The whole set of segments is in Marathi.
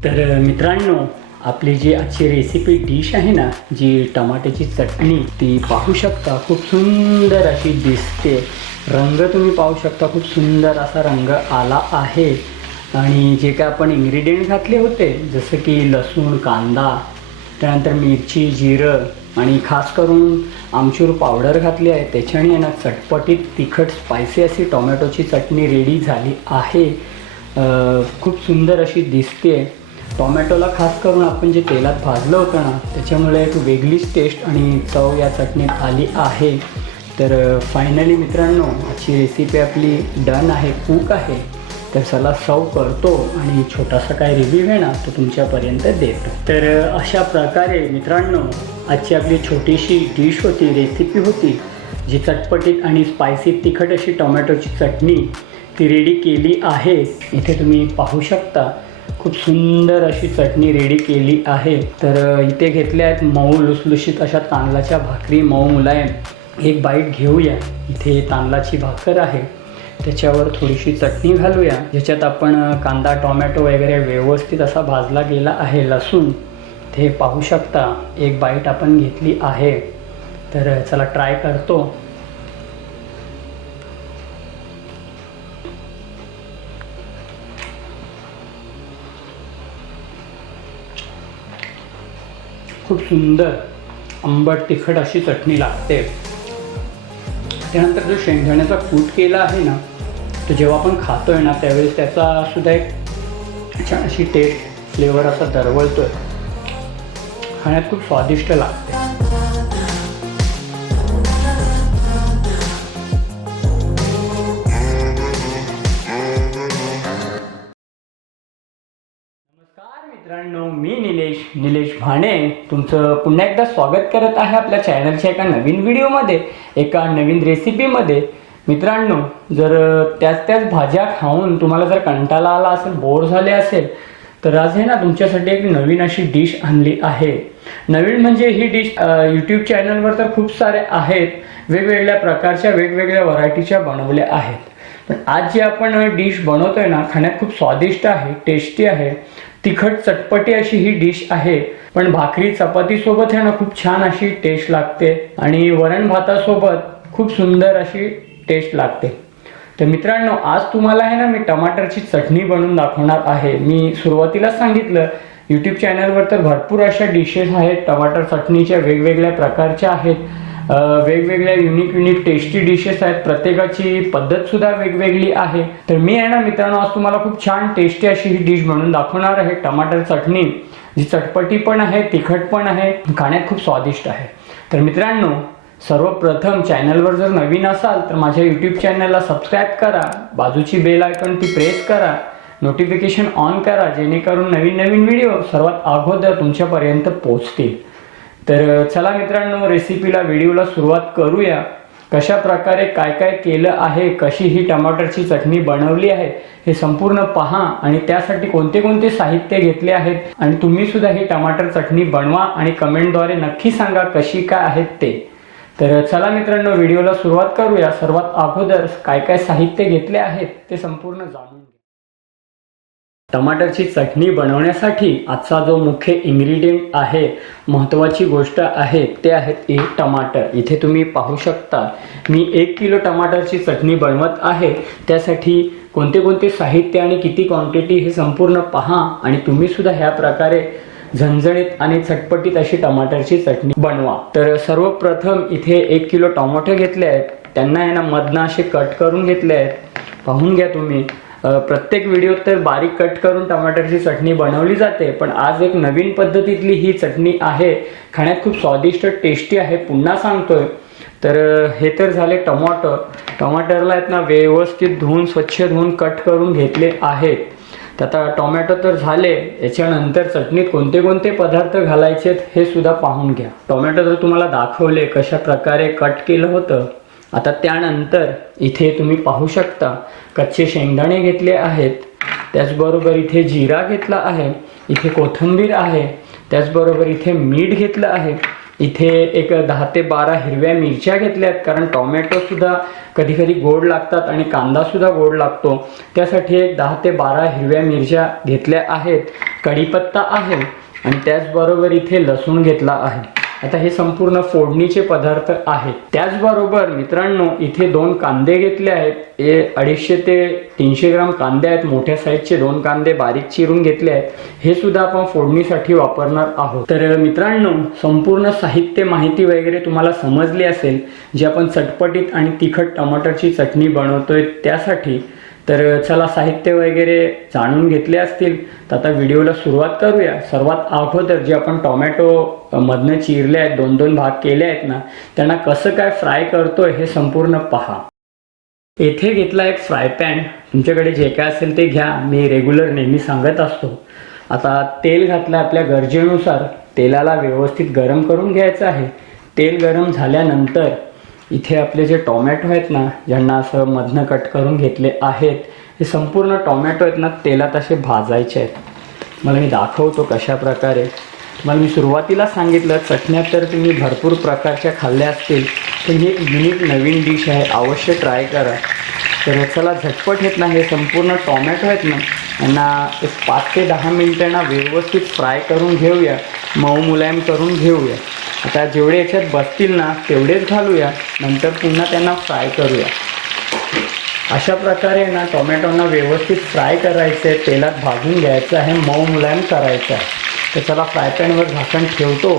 तर मित्रांनो, आपली जी आजची रेसिपी डिश आहे ना, जी टमाट्याची चटणी, ती पाहू शकता खूप सुंदर अशी दिसते। रंग तुम्ही पाहू शकता, खूप सुंदर असा रंग आला आहे। आणि जे काय आपण इन्ग्रेडियंट घातले होते, जसं की लसूण, कांदा, त्यानंतर मिरची, जिरं आणि खास करून आमचूर पावडर घातली आहे, त्याच्याने ना चटपटीत तिखट स्पायसी अशी टोमॅटोची चटणी रेडी झाली आहे। खूप सुंदर अशी दिसते। टोमॅटोला खास करून आपण जे तेलात भाजलं होतं ना, त्याच्यामुळे एक वेगळीच टेस्ट आणि चव या चटणीत आली आहे। तर फायनली मित्रांनो, आजची रेसिपी आपली डन आहे, कुक आहे। तर चला सर्व करतो आणि छोटासा काय रिव्ह्यू आहे ना, तो तुमच्यापर्यंत देतो। तर अशा प्रकारे मित्रांनो, आजची आपली छोटीशी डिश होती, रेसिपी होती, जी चटपटीत आणि स्पायसी तिखट अशी टोमॅटोची चटणी ती रेडी केली आहे। इथे तुम्ही पाहू शकता, खूप सुंदर अशी चटणी रेडी केली आहे। तर इथे घेतल्या आहेत मऊ लुसलुशीत अशा तांदळाच्या भाकरी, मऊ मुलायम। एक बाईट घेऊया। इथे तांदळाची भाकर आहे, त्याच्यावर थोडीशी चटणी घालूया, ज्याच्यात आपण कांदा, टोमॅटो वगैरे व्यवस्थित असा भाजला गेला आहे। लसूण ते पाहू शकता, एक बाईट आपण घेतली आहे। तर चला ट्राय करतो। खूप सुंदर आंबट तिखट अशी चटणी लागते। त्यानंतर जो शेंगदाण्याचा कूट केला आहे ना, तो जेव्हा आपण खातोय ना, त्यावेळेस त्याचा सुद्धा एक छान अशी टेस्ट, फ्लेवर असा दरवळतोय, खाण्यात खूप स्वादिष्ट लागते। नमस्कार मित्रांनो, मी निलेश भाणे तुमचं पुन्हा एकदा स्वागत करत आहे आपल्या चॅनलच्या एका नवीन व्हिडिओमध्ये, एका नवीन रेसिपीमध्ये। मित्रांनो, जर त्याच भाज्या खाऊन तुम्हाला जर कंटाळा आला असेल, बोर झाले असेल, तर आज आहे ना तुमच्यासाठी एक नवीन अशी डिश आणली आहे। नवीन म्हणजे ही डिश यूट्यूब चॅनलवर तर खूप सारे आहेत, वेगवेगळ्या प्रकारच्या वेगवेगळ्या व्हरायटीच्या बनवल्या आहेत। पण आज जी आपण डिश बनवतोय ना, खाण्यात खूप स्वादिष्ट आहे, टेस्टी आहे, तिखट चटपटी अशी ही डिश आहे। पण भाकरी चपाती सोबत आहे ना, खूप छान अशी टेस्ट लागते आणि वरण भातासोबत खूप सुंदर अशी टेस्ट लागते। तर मित्रांनो, आज तुम्हाला आहे ना मी टमाटरची चटणी बनवून दाखवणार आहे। मी सुरुवातीलाच सांगितलं, यूट्यूब चॅनलवर तर भरपूर अशा डिशेस आहेत, टमाटर चटणीच्या वेगवेगळ्या प्रकारच्या आहेत, वेगवेगळ्या युनिक टेस्टी डिशेस आहेत, प्रत्येकाची पद्धत सुद्धा वेगवेगळी आहे। तर मी आहे ना मित्रांनो, आज तुम्हाला खूप छान टेस्टी अशी ही डिश बनवून दाखवणार आहे, टमाटर चटणी, जी चटपटी पण आहे, तिखट पण आहे, खाण्यात खूप स्वादिष्ट आहे। तर मित्रांनो, सर्वप्रथम चॅनलवर जर नवीन असाल तर माझ्या यूट्यूब चॅनलला सबस्क्राईब करा, बाजूची बेल आयकॉन ती प्रेस करा, नोटिफिकेशन ऑन करा, जेणेकरून नवीन व्हिडिओ सर्वात अगोदर तुमच्यापर्यंत पोहोचतील। तर चला मित्रांनो, रेसिपीला, व्हिडिओला सुरुवात करूया। कशा प्रकारे काय केलं आहे, कशी ही टमाटरची चटणी बनवली आहे, हे संपूर्ण पहा आणि त्यासाठी कोणते साहित्य घेतले आहेत, आणि तुम्ही सुद्धा ही टमाटर चटणी बनवा आणि कमेंटद्वारे नक्की सांगा कशी काय आहेत ते। तर चला मित्रांनो, व्हिडिओला सुरुवात करूया। सर्वात अगोदर काय साहित्य घेतले आहेत ते संपूर्ण जाणून घ्या। टमाटरची चटणी बनवण्यासाठी आजचा जो मुख्य इन्ग्रेडियंट आहे, महत्त्वाची गोष्ट आहे, ते आहेत एक टमाटर। इथे तुम्ही पाहू शकता, मी 1 किलो टमाटरची चटणी बनवत आहे। त्यासाठी कोणते साहित्य आणि किती क्वांटिटी हे संपूर्ण पहा आणि तुम्ही सुद्धा ह्या प्रकारे झणझणीत आणि चटपटीत अशी टमाटरची चटणी बनवा। तर सर्वप्रथम इथे 1 किलो टोमॅटो घेतले आहेत, त्यांना आहे ना मधनं असे कट करून घेतले आहेत। पाहून घ्या तुम्ही, प्रत्येक व्हिडिओत तर बारीक कट करून टमाटरची चटणी बनवली जाते, पण आज एक नवीन पद्धतीतली ही चटणी आहे, खाण्यात खूप स्वादिष्ट टेस्टी आहे, पुन्हा सांगतोय। तर हे तर झाले टमाटरला आहेत ना व्यवस्थित धुवून, स्वच्छ धुवून कट करून घेतले आहेत। आता टोमॅटो तर झाले, याच्यानंतर चटणीत कोणते पदार्थ घालायचे हे सुद्धा पाहून घ्या। टोमॅटो तर तुम्हाला दाखवले कशा प्रकारे कट केलं होतं। आता त्यानंतर इथे तुम्ही पाहू शकता, कच्चे शेंगदाणे घेतले आहेत, त्याचबरोबर इथे जिरा घेतला आहे, इथे कोथिंबीर आहे, त्याचबरोबर इथे मीठ घेतलं आहे, इथे एक 10 ते 12 हिरव्या मिरच्या घेतल्या आहेत, कारण टोमॅटोसुद्धा कधी कधी गोड लागतात आणि कांदासुद्धा गोड लागतो, त्यासाठी एक 10 ते 12 हिरव्या मिरच्या घेतल्या आहेत. कढीपत्ता आहे आणि त्याचबरोबर इथे लसूण घेतला आहे. आता हे संपूर्ण फोडणीचे पदार्थ आहेत. त्याचबरोबर मित्रांनो इथे 2 कांदे घेतले आहेत. हे 250 ते 300 ग्राम कांदे आहेत. मोठ्या साईजचे 2 कांदे बारीक चिरून घेतले आहेत. हे सुद्धा आपण फोडणीसाठी वापरणार आहोत. तर मित्रांनो संपूर्ण साहित्य माहिती वगैरे तुम्हाला समजली असेल, जे आपण चटपटीत आणि तिखट टमाटरची चटणी बनवतोय त्यासाठी. तर चला साहित्य वगैरे जाणून घेतले असतील तर आता व्हिडिओला सुरुवात करूया. सर्वात अगोदर जे आपण टोमॅटो मधनं चिरले आहेत, 2-2 भाग केले आहेत ना, त्यांना कसं काय फ्राय करतोय हे संपूर्ण पहा. येथे घेतला एक फ्राय पॅन. तुमच्याकडे जे काय असेल ते घ्या, मी रेग्युलर नेहमी सांगत असतो. आता तेल घातलं आपल्या गरजेनुसार. तेलाला व्यवस्थित गरम करून घ्यायचं आहे. तेल गरम झाल्यानंतर इथे आपले जे टोमॅटो आहेत ना, ज्यांना असं मधनं कट करून घेतले आहेत, हे संपूर्ण टोमॅटो आहेत ना तेलात असे भाजायचे आहेत. मला मी दाखवतो कशा प्रकारे. तुम्हाला मी सुरुवातीला सांगितलं चटण्या तर तुम्ही भरपूर प्रकारच्या खाल्ल्या असतील, पण ही एक युनिक नवीन डिश आहे, अवश्य ट्राय करा. तर चला झटपट आहेत ना हे संपूर्ण टोमॅटो आहेत ना, यांना एक 5 ते 10 मिनिटांना व्यवस्थित फ्राय करून घेऊया, मऊ मुलायम करून घेऊया. आता जेवढे याच्यात बसतील ना तेवढेच घालूया, नंतर पुन्हा त्यांना फ्राय करूया. अशा प्रकारे ना टोमॅटोना व्यवस्थित फ्राय करायचं आहे, तेलात भाजून घ्यायचं आहे, मऊ मुलायम करायचं आहे. तर चला फ्राय पॅनवर झाकण ठेवतो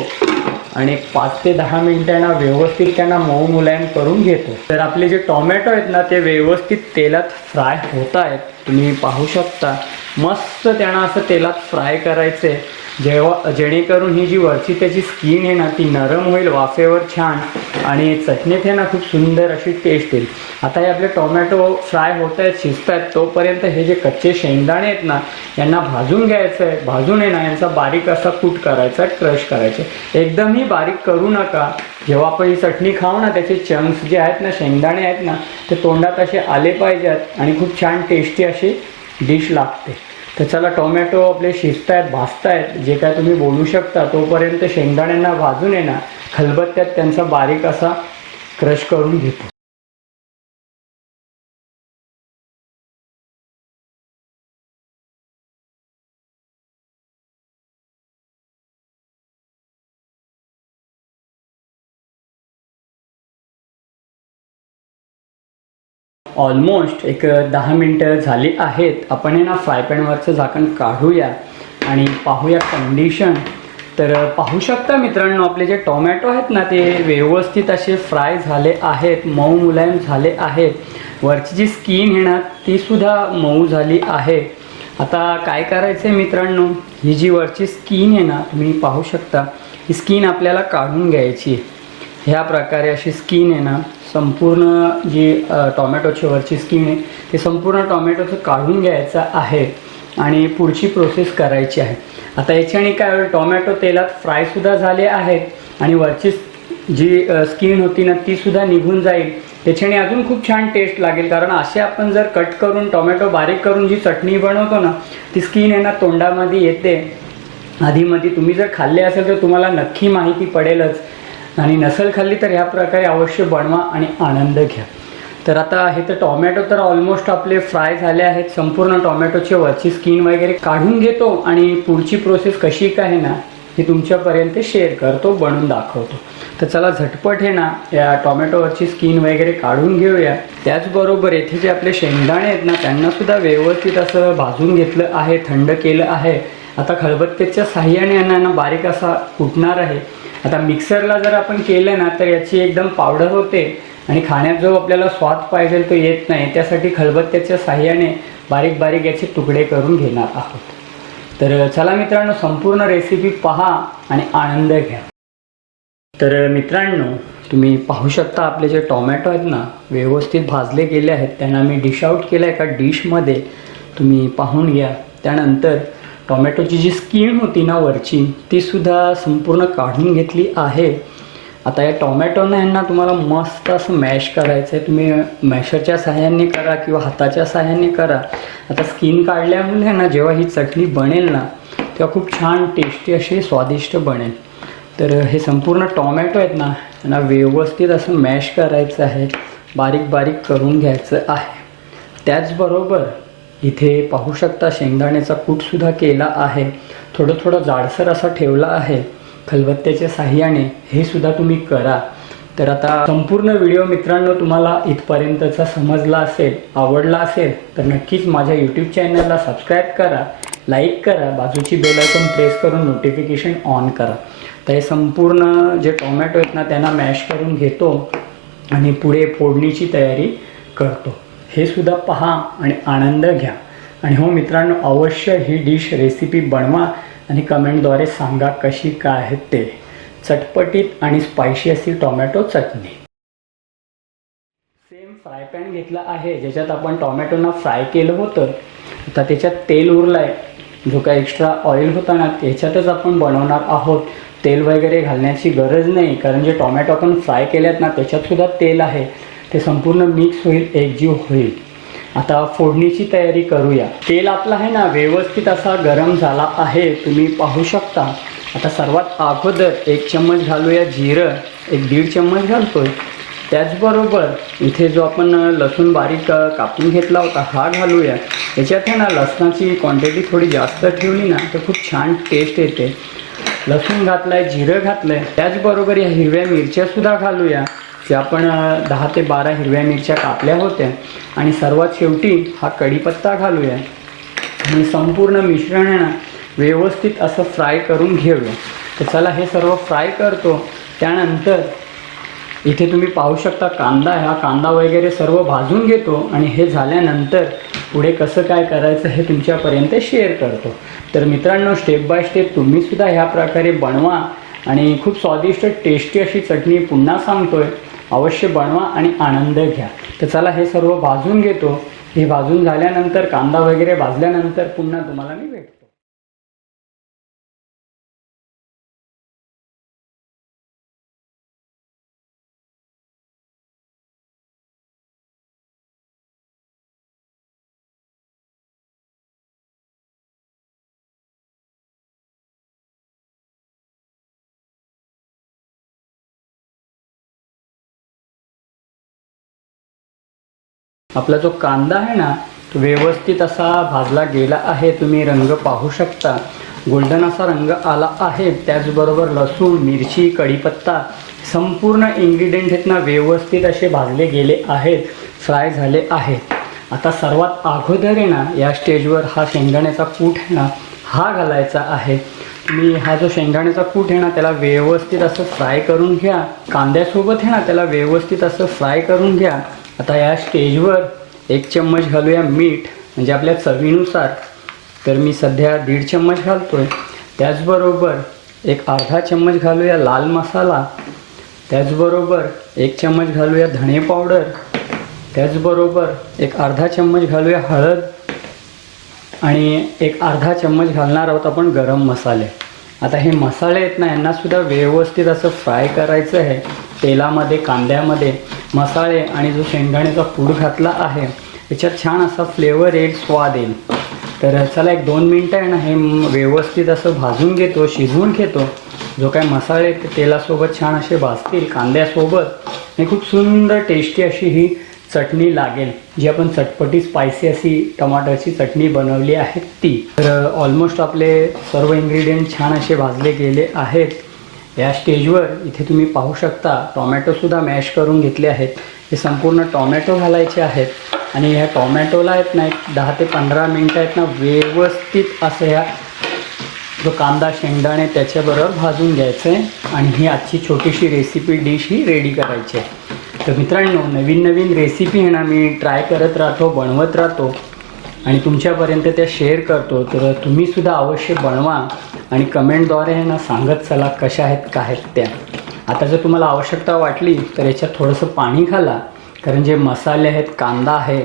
आणि 5 ते 10 मिनिटांना व्यवस्थित त्यांना मऊ मुलायम करून घेतो. तर आपले जे टोमॅटो आहेत ना ते व्यवस्थित तेलात फ्राय होत आहेत. तुम्ही पाहू शकता मस्त त्यांना असं तेलात फ्राय करायचं आहे, जेणेकरून ही जी वरची त्याची स्किन आहे ना ती नरम होईल वाफेवर छान, आणि चटणीत आहे ना खूप सुंदर अशी टेस्ट येईल. आता हे आपले टोमॅटो फ्राय होत आहेत, शिजत आहेत, तोपर्यंत हे जे कच्चे शेंगदाणे आहेत ना यांना भाजून घ्यायचं आहे. भाजून आहे ना यांचा बारीक असा कूट करायचा, क्रश करायचे. एकदमही बारीक करू नका. जेव्हा आपण ही चटणी खाऊ ना त्याचे चंक्स जे आहेत ना, शेंगदाणे आहेत ना, ते तोंडात असे आले पाहिजेत आणि खूप छान टेस्टी अशी डिश लागते. तर चला टोमॅटो आपले शिजतायत, भाजतायत, जे काय तुम्ही बोलू शकता, तोपर्यंत शेंगदाण्यांना भाजून आहे ना खलबत्त्यात त्यांचा बारीक असा क्रश करून घेतो. ऑलमोस्ट एक 10 मिनटं झाली आहेत. आपण आहे ना फ्राय पॅनवरचं झाकण काढूया आणि पाहूया कंडिशन. तर पाहू शकता मित्रांनो आपले जे टोमॅटो आहेत ना ते व्यवस्थित असे फ्राय झाले आहेत, मऊ मुलायम झाले आहेत. वरची जी स्किन आहे ना तीसुद्धा मऊ झाली आहे. आता काय करायचं आहे मित्रांनो, ही जी वरची स्किन आहे ना तुम्ही पाहू शकता, ही स्किन आपल्याला काढून घ्यायची. ह्या प्रकारे अशी स्किन आहे ना संपूर्ण जी टोमॅटोची वरची स्किन आहे ते संपूर्ण टोमॅटोचं काढून घ्यायचं आहे आणि पुढची प्रोसेस करायची आहे. आता याच्याने काय होईल, टोमॅटो तेलात फ्रायसुद्धा झाले आहेत आणि वरची जी स्किन होती ना तीसुद्धा निघून जाईल. त्याच्याने अजून खूप छान टेस्ट लागेल, कारण असे आपण जर कट करून टोमॅटो बारीक करून जी चटणी बनवतो ना ती स्किन आहे ना तोंडामध्ये येते आधीमध्ये. तुम्ही जर खाल्ले असेल तर तुम्हाला नक्की माहिती पडेलच, आणि नसेल खाल्ली तर ह्या प्रकारे अवश्य बनवा आणि आनंद घ्या. तर आता हे तर टोमॅटो तर ऑलमोस्ट आपले फ्राय झाले आहेत. संपूर्ण टोमॅटोची वरची स्किन वगैरे काढून घेतो आणि पुढची प्रोसेस कशी काय आहे ना ही तुमच्यापर्यंत शेअर करतो, बनवून दाखवतो. तर चला झटपट आहे ना या टोमॅटोवरची स्किन वगैरे काढून घेऊया. त्याचबरोबर येथे जे आपले शेंगदाणे आहेत ना त्यांनासुद्धा व्यवस्थित असं भाजून घेतलं आहे, थंड केलं आहे. आता खलबत्त्याच्या साहाय्याने यांना बारीक असा कुटणार आहे. आता मिक्सरला जर आपण केलं ना तर याची एकदम पावडर होते आणि खाण्यात जो आपल्याला स्वाद पाहिजे तो येत नाही. त्यासाठी खलबत्त्याच्या साहाय्याने बारीक बारीक याचे तुकडे करून घेणार आहोत. तर चला मित्रांनो संपूर्ण रेसिपी पहा आणि आनंद घ्या. तर मित्रांनो तुम्ही पाहू शकता आपले जे टोमॅटो आहेत ना व्यवस्थित भाजले गेले आहेत. त्यांना मी डिश आउट केलं एका डिशमध्ये, तुम्ही पाहून घ्या. त्यानंतर टोमॅटोची जी स्किन होती ना वरची तीसुद्धा संपूर्ण काढून घेतली आहे. आता या टोमॅटोनं यांना तुम्हाला मस्त असं मॅश करायचं आहे. तुम्ही मॅशरच्या साहाय्याने करा किंवा हाताच्या साहाय्याने करा. आता स्किन काढल्यामुळे ना जेव्हा ही चटणी बनेल ना तेव्हा खूप छान टेस्टी अशी स्वादिष्ट बनेल. तर हे संपूर्ण टोमॅटो आहेत ना, त्यांना व्यवस्थित असं मॅश करायचं आहे, बारीक बारीक करून घ्यायचं आहे. त्याचबरोबर इथे पाहू शकता शेंगदाण्याचा कूटसुद्धा केला आहे, थोडं थोडं जाडसर असा ठेवला आहे खलबत्त्याच्या साहाय्याने. हे सुद्धा तुम्ही करा. तर आता संपूर्ण व्हिडिओ मित्रांनो तुम्हाला इथपर्यंतचा समजला असेल, आवडला असेल तर नक्कीच माझ्या यूट्यूब चॅनलला सबस्क्राईब करा, लाईक करा, बाजूची बेल आयकॉन प्रेस करून नोटिफिकेशन ऑन करा. तर हे संपूर्ण जे टोमॅटो आहेत ना त्यांना मॅश करून घेतो आणि पुढे फोडणीची तयारी करतो. हे सुद्धा पहा आणि आनंद घ्या. आणि हो मित्रांनो, अवश्य ही डिश रेसिपी बनवा आणि कमेंटद्वारे सांगा कशी काय आहे ते. चटपटीत आणि स्पायसी अशी टोमॅटो चटणी. सेम फ्राय पॅन घेतला आहे ज्याच्यात आपण टोमॅटोना फ्राय केलं होतं. आता त्याच्यात तेल उरलं आहे, जो काय एक्स्ट्रा ऑइल होता ना त्याच्यातच आपण बनवणार आहोत. तेल वगैरे घालण्याची गरज नाही, कारण जे टोमॅटो आपण फ्राय केलेत ना त्याच्यातसुद्धा तेल आहे. ते संपूर्ण मिक्स होईल, एकजीव होईल. आता फोडणीची तयारी करूया. तेल आपला आहे ना व्यवस्थित असा गरम झाला आहे, तुम्ही पाहू शकता. आता सर्वात अगोदर 1 चम्मच घालूया जिरं, 1-1.5 चम्मच घालतोय. त्याचबरोबर इथे जो आपण लसूण बारीक कापून घेतला होता हा घालूया. याच्यात आहे ना लसणाची क्वांटिटी थोडी जास्त ठेवली ना तर खूप छान टेस्ट येते. लसूण घातलं आहे, जिरं घातलं आहे. त्याचबरोबर या हिरव्या मिरच्यासुद्धा घालूया, जे आपण 10 ते 12 हिरव्या मिरच्या कापल्या होत्या. आणि सर्वात शेवटी हा कढीपत्ता घालूया. आणि संपूर्ण मिश्रण आहे ना व्यवस्थित असं फ्राय करून घेऊया. तर चला हे सर्व फ्राय करतो. त्यानंतर इथे तुम्ही पाहू शकता कांदा, हा कांदा वगैरे सर्व भाजून घेतो आणि हे झाल्यानंतर पुढे कसं काय करायचं हे तुमच्यापर्यंत शेअर करतो. तर मित्रांनो, स्टेप बाय स्टेप तुम्हीसुद्धा ह्या प्रकारे बनवा आणि खूप स्वादिष्ट टेस्टी अशी चटणी पुन्हा सांगतोय, अवश्य बनवा आणि आनंद घ्या. तर चला हे सर्व भाजून घेतो. हे भाजून झाल्यानंतर कांदा वगैरे भाजल्यानंतर पुन्हा तुम्हाला मी भेटतो. आपला जो कांदा आहे ना तो व्यवस्थित असा भाजला गेला आहे. तुम्ही रंग पाहू शकता, गोल्डन असा रंग आला आहे. त्याचबरोबर लसूण, मिरची, कढीपत्ता संपूर्ण इन्ग्रेडियंट आहेत ना व्यवस्थित असे भाजले गेले आहेत, फ्राय झाले आहेत. आता सर्वात अगोदर आहे ना या स्टेजवर हा शेंगदाण्याचा कूट आहे ना हा घालायचा आहे. तुम्ही हा जो शेंगदाण्याचा कूट आहे ना त्याला व्यवस्थित असं फ्राय करून घ्या. कांद्यासोबत आहे ना त्याला व्यवस्थित असं फ्राय करून घ्या. आता या स्टेजवर 1 चम्मच घालूया मीठ, म्हणजे आपल्या चवीनुसार. तर मी सध्या 1.5 चम्मच घालतोय. त्याचबरोबर एक अर्धा चम्मच घालूया लाल मसाला. त्याचबरोबर 1 चम्मच घालूया धणे पावडर. त्याचबरोबर एक अर्धा चम्मच घालूया हळद आणि एक अर्धा चम्मच घालणार आहोत आपण गरम मसाले. आता हे मसाले आहेत ना यांनासुद्धा व्यवस्थित असं फ्राय करायचं आहे तेलामध्ये, कांद्यामध्ये. मसाले आणि जो शेंगदाण्याचा कूट घातला आहे याच्यात छान असा फ्लेवर येईल, स्वाद येईल. तर चला 1-2 मिनटं आहे ना हे व्यवस्थित असं भाजून घेतो, शिजवून घेतो. जो काय मसाले ते तेलासोबत छान असे भाजतील कांद्यासोबत आणि खूप सुंदर टेस्टी अशी ही चटणी लागेल, जी आपण चटपटी स्पायसी अशी टमाटरची चटणी बनवली आहे ती. तर ऑलमोस्ट आपले सर्व इन्ग्रेडियंट छान असे भाजले गेले आहेत. या स्टेजवर इथे तुम्ही पाहू शकता टोमॅटोसुद्धा मॅश करून घेतले आहेत. हे संपूर्ण टोमॅटो घालायचे आहेत आणि ह्या टोमॅटोला आहेत ना 10 ते 15 मिनटं आहेत ना व्यवस्थित असं ह्या जो कांदा, शेंगदाणे त्याच्याबरोबर भाजून घ्यायचं आहे आणि ही आजची छोटीशी रेसिपी डिश ही रेडी करायची आहे. तर मित्रांनो, नवीन नवीन रेसिपी आहे ना मी ट्राय करत राहतो, बनवत राहतो आणि तुमच्यापर्यंत त्या शेअर करतो. तर तुम्हीसुद्धा अवश्य बनवा आणि कमेंटद्वारे आहे ना सांगत चला कशा आहेत काय आहेत त्या. आता जर तुम्हाला आवश्यकता वाटली तर याच्यात थोडंसं पाणी घाला, कारण जे मसाले आहेत, कांदा आहे,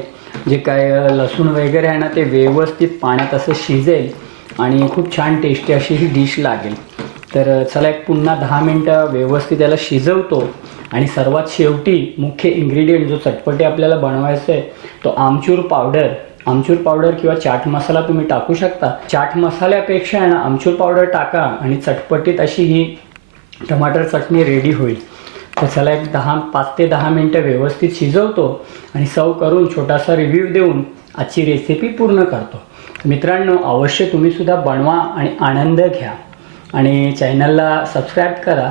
जे काय लसूण वगैरे आहे ना ते व्यवस्थित पाण्यात असं शिजेल आणि खूप छान टेस्टी अशी ही डिश लागेल. तर चला एक पुन्हा 10 मिनटं व्यवस्थित याला शिजवतो आणि सर्वात शेवटी मुख्य इन्ग्रेडियंट जो चटपटी आपल्याला बनवायचं आहे तो आमचूर पावडर किंवा चाट मसाला तुम्ही टाकू शकता. चाट मसाल्यापेक्षा आहे ना आमचूर पावडर टाका आणि चटपटीत अशी ही टमाटर चटणी रेडी होईल. तर चला एक 5 ते 10 मिनटं व्यवस्थित शिजवतो आणि सर्व करून छोटासा रिव्ह्यू देऊन आजची रेसिपी पूर्ण करतो. मित्रांनो, अवश्य तुम्ही सुद्धा बनवा आणि आनंद घ्या. आणि चॅनलला सबस्क्राईब करा,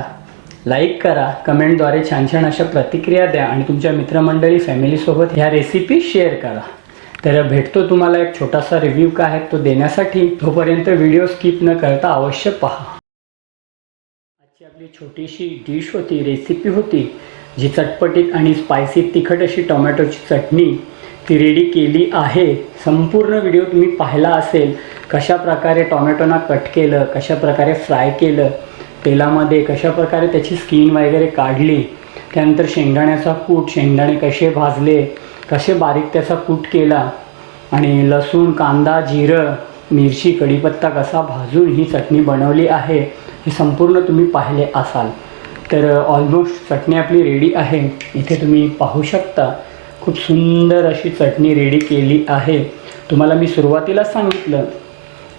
लाईक करा, कमेंटद्वारे छान छान अशा प्रतिक्रिया द्या आणि तुमच्या मित्रमंडळी फॅमिलीसोबत ह्या रेसिपी शेअर करा. तर भेटतो तुम्हाला एक छोटासा रिव्ह्यू काय आहे तो देण्यासाठी. तोपर्यंत व्हिडिओ स्किप न करता अवश्य पहा. आजची आपली छोटीशी डिश होती, रेसिपी होती, जी चटपटीत आणि स्पायसी तिखट अशी टोमॅटोची चटणी ती रेडी केली आहे. संपूर्ण व्हिडिओ तुम्ही पाहिला असेल, कशा प्रकारे टोमॅटोना कट केलं, कशा प्रकारे फ्राय केलं तेलामध्ये, कशा प्रकारे त्याची स्किन वगैरे काढली, त्यानंतर शेंगदाण्याचा कूट, शेंगदाणे कसे भाजले, कसे बारीक त्याचा कूट केला आणि लसूण, कांदा, जिरं, मिरची, कढीपत्ता कसा भाजून ही चटणी बनवली आहे, हे संपूर्ण तुम्ही पाहिले असाल. तर ऑलमोस्ट चटणी आपली रेडी आहे. इथे तुम्ही पाहू शकता खूप सुंदर अशी चटणी रेडी केली आहे. तुम्हाला मी सुरुवातीलाच सांगितलं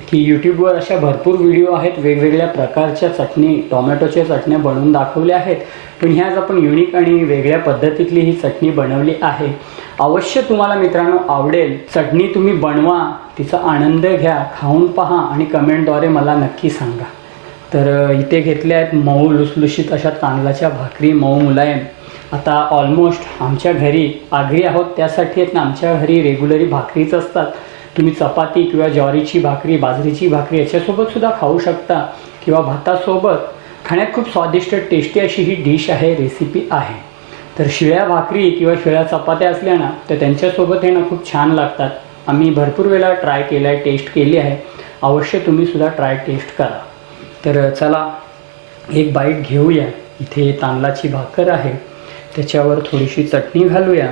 की यूट्यूबवर अशा भरपूर व्हिडिओ आहेत, वेगवेगळ्या प्रकारच्या चटणी, टोमॅटोच्या चटण्या बनवून दाखवल्या आहेत, पण ह्याच आपण युनिक आणि वेगळ्या पद्धतीतली ही चटणी बनवली आहे. अवश्य तुम्हाला मित्रांनो आवडेल. चटणी तुम्ही बनवा, तिचा आनंद घ्या, खाऊन पहा आणि कमेंटद्वारे मला नक्की सांगा. तर इथे घेतल्या आहेत मऊ लुसलुशीत अशा तांदळाच्या भाकरी, मऊ मुलायम. आता ऑलमोस्ट आमच्या घरी आगरी आहोत, त्यासाठी आहेत ना आमच्या घरी रेग्युलरी भाकरीच असतात. तुम्ही चपाती किंवा ज्वारीची भाकरी, बाजरीची भाकरी याच्यासोबतसुद्धा खाऊ शकता किंवा भातासोबत. खाण्यात खूप स्वादिष्ट टेस्टी अशी ही डिश आहे, रेसिपी आहे. तर शिळ्या भाकरी किंवा शिळ्या चपात्या असल्या ना तर त्यांच्यासोबत हे ना खूप छान लागतात. आम्ही भरपूर वेळा ट्राय केला आहे, टेस्ट केली आहे. अवश्य तुम्हीसुद्धा टेस्ट करा. तर चला एक बाईट घेऊया. इथे तांदळाची भाकर आहे, त्याच्यावर थोडीशी चटणी घालूया,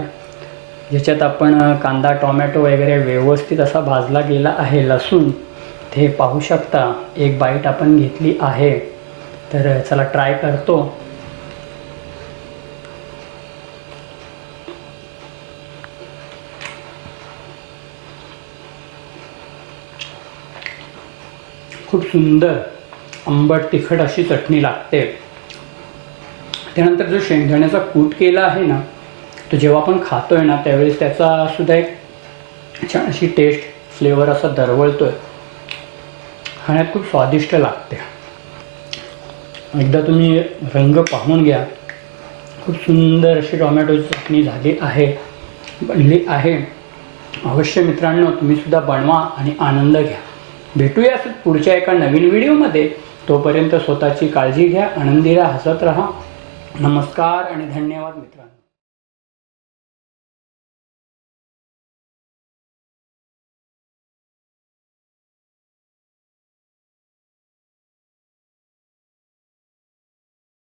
ज्याच्यात आपण कांदा, टोमॅटो वगैरे व्यवस्थित असा भाजला गेला आहे. लसूण ते पाहू शकता. एक बाईट आपण घेतली आहे. तर चला ट्राय करतो. खूप सुंदर आंबट तिखट अशी चटणी लागते. त्यानंतर जो शेंगदाण्याचा कूट केला आहे ना, तो जेव्हा आपण खातोय ना त्यावेळेस त्याचा सुद्धा एक छान अशी टेस्ट, फ्लेवर असा दरवळतोय. खाण्यात खूप स्वादिष्ट लागते. एकदा तुम्ही रंग पाहून घ्या. खूप सुंदर अशी टोमॅटोची चटणी झाली आहे, बनली आहे. अवश्य मित्रांनो तुम्हीसुद्धा बनवा आणि आनंद घ्या. भेटूया पुढच्या एका नवीन व्हिडिओमध्ये. तोपर्यंत स्वतःची काळजी घ्या, आनंदी राहा, हसत राहा. नमस्कार आणि धन्यवाद मित्रांनो.